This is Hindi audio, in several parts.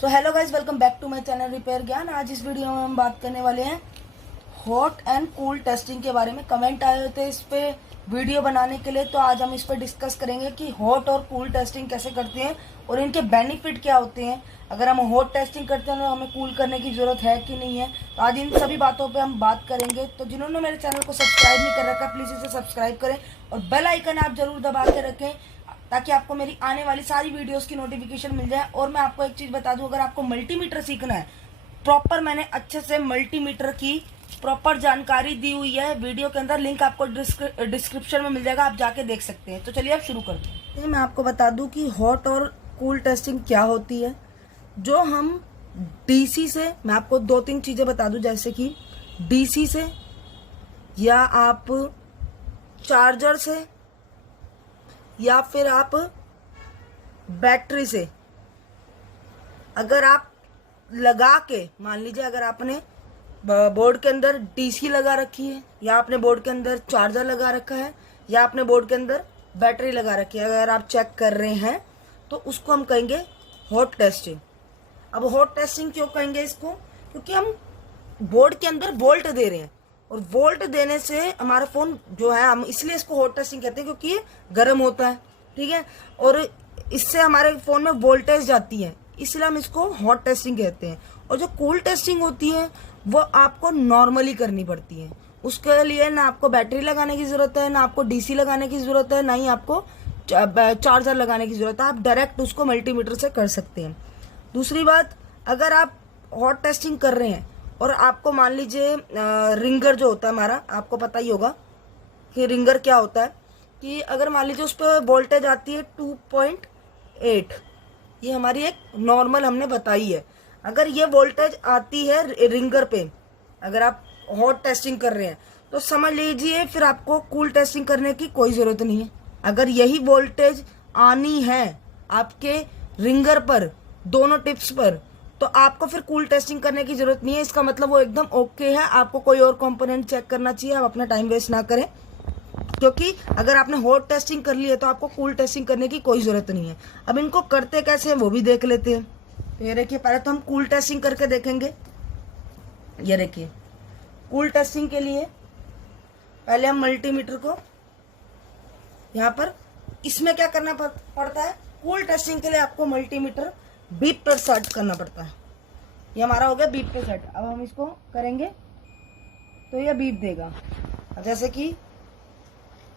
So hello guys, welcome back to my channel Repair Gyan. आज इस वीडियो में हम बात करने वाले हैं हॉट एंड कूल टेस्टिंग के बारे में। कमेंट आए हुए थे इस पे वीडियो बनाने के लिए, तो आज हम इस पर डिस्कस करेंगे कि हॉट और कूल टेस्टिंग कैसे करते हैं और इनके बेनिफिट क्या होते हैं। अगर हम हॉट टेस्टिंग करते हैं तो हमें कूल करने की जरूरत है कि नहीं है, तो आज इन सभी बातों पे हम बात करेंगे। तो जिन्होंने मेरे चैनल को सब्सक्राइब नहीं कर रखा, प्लीज़ इसे सब्सक्राइब करें और बेल आइकन आप जरूर दबा के रखें ताकि आपको मेरी आने वाली सारी वीडियोस की नोटिफिकेशन मिल जाए। और मैं आपको एक चीज़ बता दूं, अगर आपको मल्टीमीटर सीखना है प्रॉपर, मैंने अच्छे से मल्टीमीटर की प्रॉपर जानकारी दी हुई है वीडियो के अंदर, लिंक आपको डिस्क्रिप्शन में मिल जाएगा, आप जाके देख सकते हैं। तो चलिए अब शुरू करते हैं। मैं आपको बता दूं कि हॉट और कूल टेस्टिंग क्या होती है। जो हम डीसी से, मैं आपको दो तीन चीज़ें बता दूं, जैसे कि डीसी से या आप चार्जर से या फिर आप बैटरी से, अगर आप लगा के, मान लीजिए अगर आपने बोर्ड के अंदर डीसी लगा रखी है या आपने बोर्ड के अंदर चार्जर लगा रखा है या आपने बोर्ड के अंदर बैटरी लगा रखी है, अगर आप चेक कर रहे हैं तो उसको हम कहेंगे हॉट टेस्टिंग। अब हॉट टेस्टिंग क्यों कहेंगे इसको? क्योंकि हम बोर्ड के अंदर वोल्ट दे रहे हैं और वोल्ट देने से हमारा फोन जो है, हम इसलिए इसको हॉट टेस्टिंग कहते हैं क्योंकि ये गर्म होता है, ठीक है, और इससे हमारे फोन में वोल्टेज जाती है, इसलिए हम इसको हॉट टेस्टिंग कहते हैं। और जो कूल टेस्टिंग होती है वो आपको नॉर्मली करनी पड़ती है। उसके लिए ना आपको बैटरी लगाने की जरूरत है, ना आपको डीसी लगाने की जरूरत है, ना ही आपको चार्जर लगाने की जरूरत है। आप डायरेक्ट उसको मल्टीमीटर से कर सकते हैं। दूसरी बात, अगर आप हॉट टेस्टिंग कर रहे हैं और आपको मान लीजिए रिंगर जो होता है हमारा, आपको पता ही होगा कि रिंगर क्या होता है, कि अगर मान लीजिए उस पर वोल्टेज आती है 2.8, ये हमारी एक नॉर्मल हमने बताई है। अगर ये वोल्टेज आती है रिंगर पे, अगर आप हॉट टेस्टिंग कर रहे हैं, तो समझ लीजिए फिर आपको कूल टेस्टिंग करने की कोई ज़रूरत नहीं है। अगर यही वोल्टेज आनी है आपके रिंगर पर, दोनों टिप्स पर, तो आपको फिर कूल टेस्टिंग करने की जरूरत नहीं है। इसका मतलब वो एकदम ओके है, आपको कोई और कंपोनेंट चेक करना चाहिए। आप अपना टाइम वेस्ट ना करें, क्योंकि अगर आपने हॉट टेस्टिंग कर ली है तो आपको कूल टेस्टिंग करने की कोई जरूरत नहीं है। अब इनको करते कैसे हैं वो भी देख लेते हैं। तो ये देखिए, पहले तो हम कूल टेस्टिंग करके देखेंगे। ये देखिए, कूल टेस्टिंग के लिए पहले हम मल्टीमीटर को यहाँ पर, इसमें क्या करना पड़ता है, कूल टेस्टिंग के लिए आपको मल्टीमीटर बीप पर सेट करना पड़ता है। ये हमारा हो गया बीप पे सेट। अब हम इसको करेंगे तो ये बीप देगा। अब जैसे कि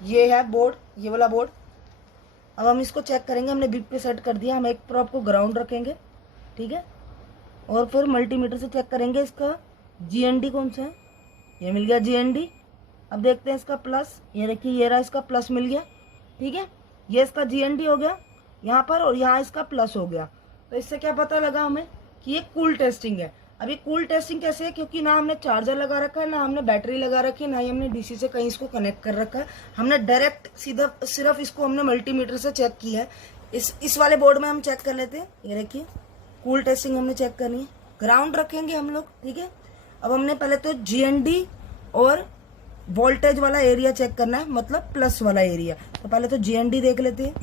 ये है बोर्ड, ये वाला बोर्ड, अब हम इसको चेक करेंगे। हमने बीप पे सेट कर दिया, हम एक प्रॉप को ग्राउंड रखेंगे, ठीक है, और फिर मल्टीमीटर से चेक करेंगे इसका जीएनडी कौन सा है। ये मिल गया जीएनडी। अब देखते हैं इसका प्लस, ये देखिए ये रहा, इसका प्लस मिल गया, ठीक है, ये इसका जीएनडी हो गया यहाँ पर और यहाँ इसका प्लस हो गया। तो इससे क्या पता लगा हमें कि ये कूल टेस्टिंग है। अब ये कूल टेस्टिंग कैसे है, क्योंकि ना हमने चार्जर लगा रखा है, ना हमने बैटरी लगा रखी है, ना ही हमने डीसी से कहीं इसको कनेक्ट कर रखा है। हमने डायरेक्ट सीधा सिर्फ इसको हमने मल्टीमीटर से चेक किया है। इस वाले बोर्ड में हम चेक कर लेते हैं। ये देखिए, कूल टेस्टिंग हमने चेक करनी है, ग्राउंड रखेंगे हम लोग, ठीक है। अब हमने पहले तो जीएनडी और वोल्टेज वाला एरिया चेक करना है, मतलब प्लस वाला एरिया। तो पहले तो जीएनडी देख लेते हैं।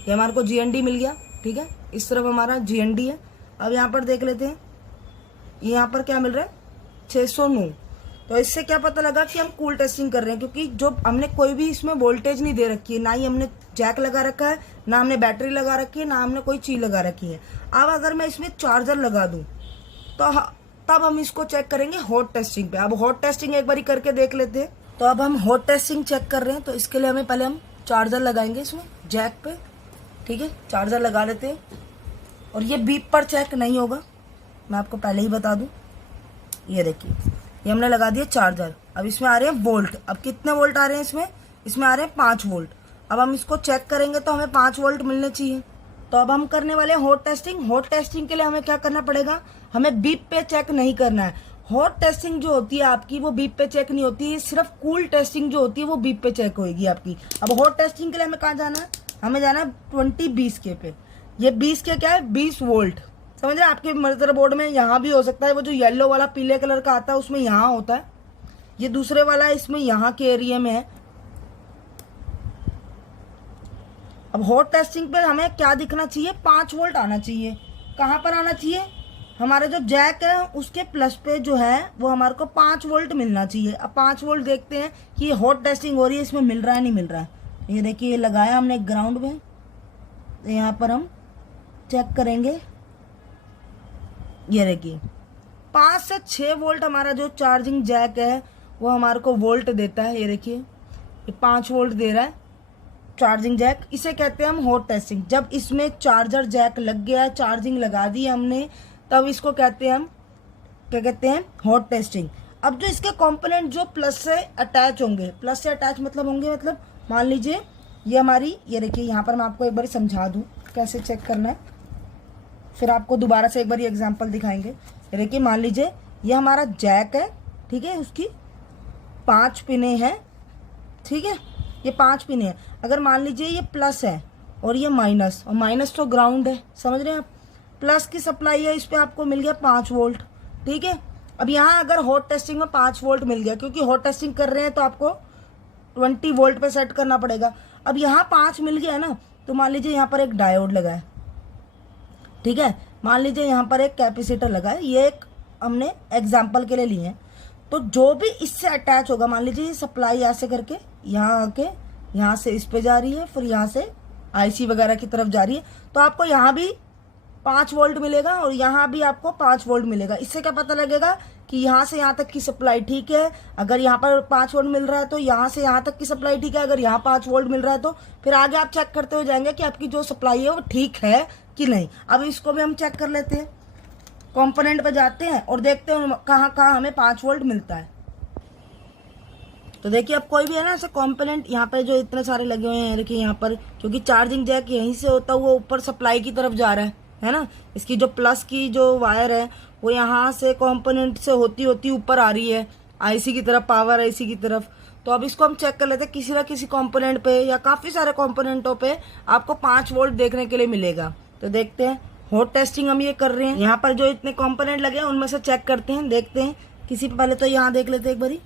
ये हमारे को जीएनडी मिल गया, ठीक है, इस तरफ हमारा जीएनडी है। अब यहाँ पर देख लेते हैं, यहाँ पर क्या मिल रहा है, 609। तो इससे क्या पता लगा कि हम कूल टेस्टिंग कर रहे हैं, क्योंकि जो हमने कोई भी इसमें वोल्टेज नहीं दे रखी है, ना ही हमने जैक लगा रखा है, ना हमने बैटरी लगा रखी है, ना हमने कोई चीज लगा रखी है। अब अगर मैं इसमें चार्जर लगा दूं तो तब हम इसको चेक करेंगे हॉट टेस्टिंग पे। अब हॉट टेस्टिंग एक बार करके देख लेते हैं। तो अब हम हॉट टेस्टिंग चेक कर रहे हैं, तो इसके लिए हमें पहले हम चार्जर लगाएंगे इसमें जैक पे, ठीक है, चार्जर लगा लेते हैं। और ये बीप पर चेक नहीं होगा, मैं आपको पहले ही बता दूं। ये देखिए, ये हमने लगा दिया चार्जर। अब इसमें आ रहे हैं वोल्ट। अब कितने वोल्ट आ रहे हैं इसमें आ रहे हैं 5 वोल्ट। अब हम इसको चेक करेंगे तो हमें 5 वोल्ट मिलने चाहिए। तो अब हम करने वाले हैं हॉट टेस्टिंग। हॉट टेस्टिंग के लिए हमें क्या करना पड़ेगा, हमें बीप पे चेक नहीं करना है। हॉट टेस्टिंग जो होती है आपकी, वो बीप पे चेक नहीं होती है, सिर्फ कूल टेस्टिंग जो होती है वो बीप पे चेक होगी आपकी। अब हॉट टेस्टिंग के लिए हमें कहाँ जाना है, हमें जाना है 20-20 पे। ये 20 के क्या है, 20 वोल्ट। समझ रहे हैं, आपके मदरबोर्ड में यहाँ भी हो सकता है, वो जो येलो वाला पीले कलर का आता है उसमें यहाँ होता है, ये दूसरे वाला इसमें यहाँ के एरिया में है। अब हॉट टेस्टिंग पे हमें क्या दिखना चाहिए, 5 वोल्ट आना चाहिए। कहाँ पर आना चाहिए, हमारा जो जैक है उसके प्लस पे जो है वो हमारे को 5 वोल्ट मिलना चाहिए। अब 5 वोल्ट देखते हैं कि ये हॉट टेस्टिंग हो रही है, इसमें मिल रहा है नहीं मिल रहा है। ये देखिए, ये लगाया हमने ग्राउंड में, तो यहाँ पर हम चेक करेंगे। ये देखिए 5 से 6 वोल्ट हमारा जो चार्जिंग जैक है वो हमारे को वोल्ट देता है। ये देखिए, ये 5 वोल्ट दे रहा है चार्जिंग जैक। इसे कहते हैं हम हॉट टेस्टिंग। जब इसमें चार्जर जैक लग गया, चार्जिंग लगा दी हमने, तब इसको कहते हैं हम, क्या कहते हैं, हॉट टेस्टिंग। अब जो इसके कंपोनेंट जो प्लस से अटैच होंगे, प्लस से अटैच मतलब होंगे, मतलब मान लीजिए ये हमारी, ये देखिए यहाँ पर मैं आपको एक बार समझा दूँ कैसे चेक करना है, फिर आपको दोबारा से एक बार ये एग्जाम्पल दिखाएंगे। ये देखिए, मान लीजिए ये हमारा जैक है, ठीक है, उसकी 5 पिने हैं, ठीक है, ये 5 पिने हैं। अगर मान लीजिए ये प्लस है और ये माइनस, और माइनस तो ग्राउंड है, समझ रहे हैं आप, प्लस की सप्लाई है, इस पर आपको मिल गया 5 वोल्ट, ठीक है। अब यहाँ अगर हॉट टेस्टिंग में 5 वोल्ट मिल गया, क्योंकि हॉट टेस्टिंग कर रहे हैं तो आपको 20 वोल्ट पे सेट करना पड़ेगा। अब यहाँ 5 मिल गया ना, तो मान लीजिए यहाँ पर एक डायोड लगा है, ठीक है, मान लीजिए यहाँ पर एक कैपेसिटर लगा है, ये एक हमने एग्जाम्पल के लिए लिए हैं। तो जो भी इससे अटैच होगा, मान लीजिए ये सप्लाई ऐसे करके यहाँ आके यहाँ से इस पे जा रही है, फिर यहाँ से आईसी वगैरह की तरफ जा रही है, तो आपको यहाँ भी 5 वोल्ट मिलेगा और यहाँ भी आपको 5 वोल्ट मिलेगा। इससे क्या पता लगेगा कि यहाँ से यहाँ तक की सप्लाई ठीक है। अगर यहाँ पर 5 वोल्ट मिल रहा है तो यहाँ से यहाँ तक की सप्लाई ठीक है, अगर यहाँ 5 वोल्ट मिल रहा है तो फिर आगे आप चेक करते हो जाएंगे कि आपकी जो सप्लाई है वो ठीक है कि नहीं। अब इसको भी हम चेक कर लेते हैं, कंपोनेंट पे जाते हैं और देखते हैं कहाँ कहाँ हमें 5 वोल्ट मिलता है। तो देखिए, अब कोई भी है ना ऐसे कंपोनेंट यहाँ पे जो इतने सारे लगे हुए हैं, देखिए यहाँ पर, क्योंकि चार्जिंग जैक यहीं से होता हुआ ऊपर सप्लाई की तरफ जा रहा है ना, इसकी जो प्लस की जो वायर है वो यहाँ से कंपोनेंट से होती होती ऊपर आ रही है आईसी की तरफ, पावर आईसी की तरफ। तो अब इसको हम चेक कर लेते हैं, किसी ना किसी कंपोनेंट पे या काफ़ी सारे कंपोनेंटों पे आपको 5 वोल्ट देखने के लिए मिलेगा। तो देखते हैं, हॉट टेस्टिंग हम ये कर रहे हैं, यहाँ पर जो इतने कंपोनेंट लगे हैं उनमें से चेक करते हैं, देखते हैं किसी पे। पहले तो यहाँ देख लेते हैं एक बारी,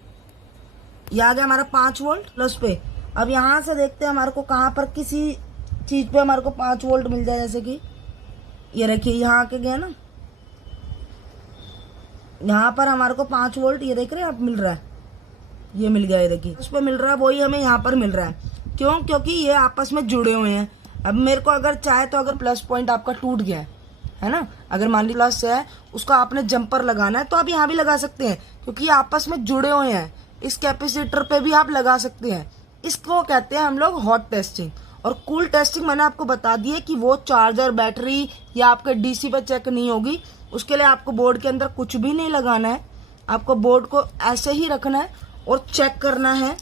ये आ गया हमारा 5 वोल्ट प्लस पे। अब यहाँ से देखते हैं हमारे को कहाँ पर किसी चीज़ पे हमारे को 5 वोल्ट मिल जाए, जैसे कि ये रखिए यहाँ आके गया ना, यहाँ पर हमारे को 5 वोल्ट ये देख रहे हैं आप मिल रहा है, ये मिल गया, ये देखिए उस पर मिल रहा है, वही हमें यहाँ पर मिल रहा है। क्यों? क्योंकि ये आपस में जुड़े हुए हैं। अब मेरे को अगर चाहे तो अगर प्लस पॉइंट आपका टूट गया है ना, अगर मान ली प्लस है, उसका आपने जंपर लगाना है तो आप यहाँ भी लगा सकते हैं, क्योंकि ये आपस में जुड़े हुए हैं। इस कैपेसिटर पे भी आप लगा सकते हैं। इसको कहते हैं हम लोग हॉट टेस्टिंग। और कूल टेस्टिंग मैंने आपको बता दी है कि वो चार्जर, बैटरी या आपके डीसी पे चेक नहीं होगी। उसके लिए आपको बोर्ड के अंदर कुछ भी नहीं लगाना है, आपको बोर्ड को ऐसे ही रखना है और चेक करना है।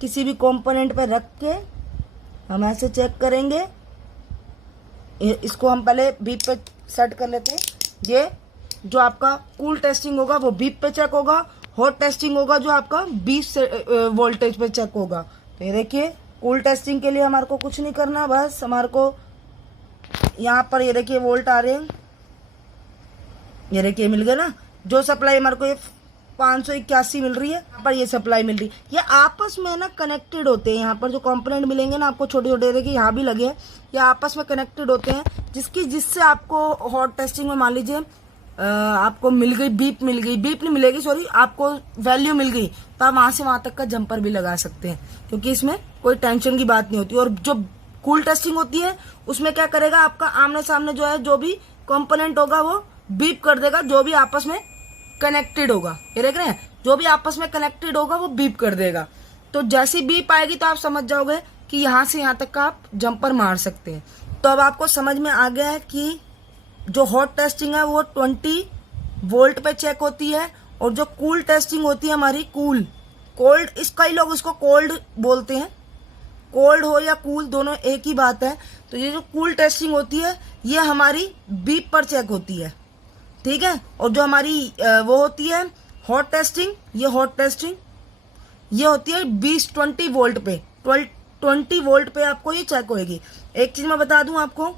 किसी भी कंपोनेंट पे रख के हम ऐसे चेक करेंगे। इसको हम पहले बीप पे सेट कर लेते हैं। ये जो आपका कूल टेस्टिंग होगा वो बीप पे चेक होगा, हॉट टेस्टिंग होगा जो आपका 20 वोल्टेज पे चेक होगा। तो ये देखिए, कूल टेस्टिंग के लिए हमारे को कुछ नहीं करना, बस हमारे को यहाँ पर ये देखिए वोल्ट आ रहे हैं, ये देखिए मिल गया ना। जो सप्लाई हमारे को ये 581 मिल रही है, यहाँ पर ये सप्लाई मिल रही है। ये आपस में ना कनेक्टेड होते हैं। यहाँ पर जो कंपोनेंट मिलेंगे ना आपको छोटे छोटे, देखिए यहाँ भी लगे हैं, ये आपस में कनेक्टेड होते हैं, जिससे आपको हॉट टेस्टिंग में मान लीजिए आपको मिल गई बीप, मिल गई बीप नहीं मिलेगी, सॉरी, आपको वैल्यू मिल गई, तो आप वहां से वहां तक का जंपर भी लगा सकते हैं, क्योंकि इसमें कोई टेंशन की बात नहीं होती। और जो कूल टेस्टिंग होती है उसमें क्या करेगा, आपका आमने सामने जो है, जो भी कंपोनेंट होगा वो बीप कर देगा, जो भी आपस में कनेक्टेड होगा। ये देख रहे हैं, जो भी आपस में कनेक्टेड होगा वो बीप कर देगा। तो जैसी बीप आएगी तो आप समझ जाओगे कि यहाँ से यहाँ तक का आप जंपर मार सकते हैं। तो अब आपको समझ में आ गया है कि जो हॉट टेस्टिंग है वो 20 वोल्ट पे चेक होती है, और जो कूल टेस्टिंग होती है हमारी, कोल्ड, इसका ही लोग इसको कोल्ड बोलते हैं। कोल्ड हो या कूल, दोनों एक ही बात है। तो ये जो कूल टेस्टिंग होती है ये हमारी बीप पर चेक होती है, ठीक है। और जो हमारी वो होती है हॉट टेस्टिंग, ये होती है 20 वोल्ट पे, 20 वोल्ट पे आपको ये चेक होगी। एक चीज मैं बता दूं आपको,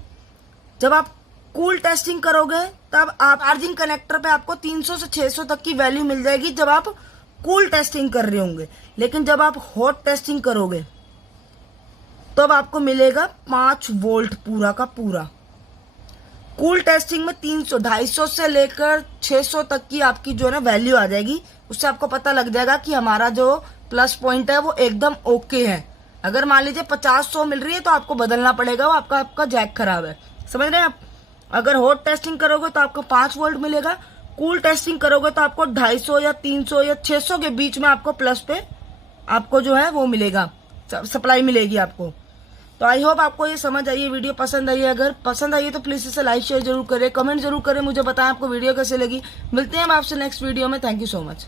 जब आप कूल टेस्टिंग करोगे तब आप चार्जिंग कनेक्टर पे आपको 300 से 600 तक की वैल्यू मिल जाएगी जब आप कूल टेस्टिंग कर रहे होंगे। लेकिन जब आप हॉट टेस्टिंग करोगे तब आपको मिलेगा 5 वोल्ट पूरा का पूरा। कूल टेस्टिंग में 300 250 से लेकर 600 तक की आपकी जो है ना वैल्यू आ जाएगी। उससे आपको पता लग जाएगा कि हमारा जो प्लस पॉइंट है वो एकदम ओके है। अगर मान लीजिए 50-100 मिल रही है तो आपको बदलना पड़ेगा, वो आपका जैक खराब है। समझ रहे हैं आप। अगर हॉट टेस्टिंग करोगे तो आपको 5 वोल्ट मिलेगा, कूल टेस्टिंग करोगे तो आपको 250 या 300 या 600 के बीच में आपको प्लस पे आपको जो है वो मिलेगा, सप्लाई मिलेगी आपको। तो आई होप आपको ये समझ आई है, वीडियो पसंद आई है। अगर पसंद आई है तो प्लीज इसे लाइक शेयर जरूर करें, कमेंट जरूर करें, मुझे बताएं आपको वीडियो कैसे लगी। मिलते हैं हम आपसे नेक्स्ट वीडियो में। Thank you so much.